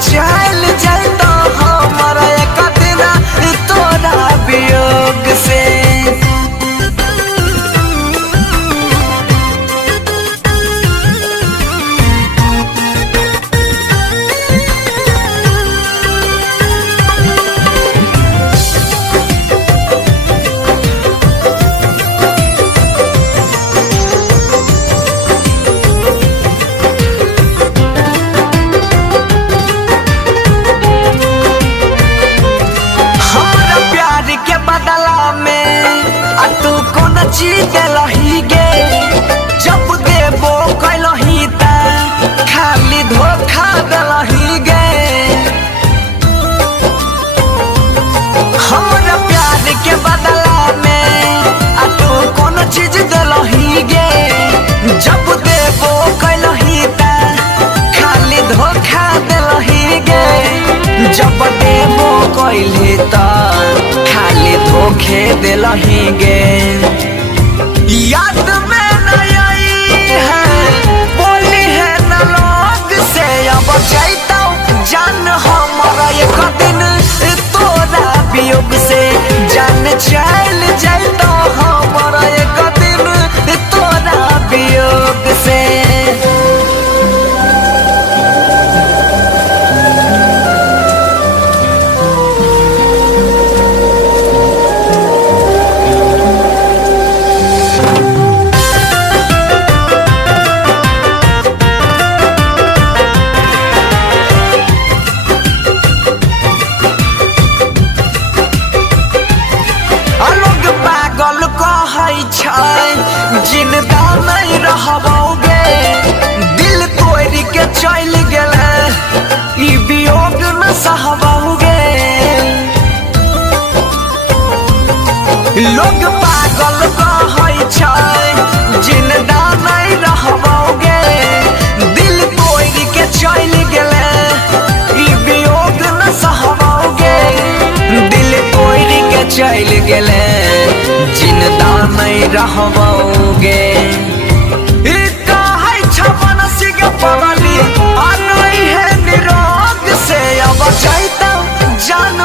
चल जाता हमारा एक दिन तोरा वियोग से। तू कौन चीज लही गे जब देबो कैलही ता खाली धोखा दलही गे। हमरा प्यार के बदला में तू कौन चीज दलही गे जब देबो कैलही ता खाली धोखा दलही गे। जब देबो कैले ता खाली धोखे दिलही गे। याद में नहीं आई है बोली है न लोग से अब जाता जान हमारा एक दिन तोरा वियोग से। जान चल जाता हमारा एक दिन तोरा वियोग से। पागल कहै छै जिंदा नहीं रहबोगे दिल तोड़ के चल गेले ई वियोग न सहबोगे। लोग पागल कहै छै जिंदा नहीं रहबोगे दिल तोड़ के चल गेले ई वियोग न सहबोगे। दिल तोड़ के चल गेले जिंदा नहीं रहबोगे। कहै छ मनसी के पगली आ नहीं है निरोग से अब जाता जान।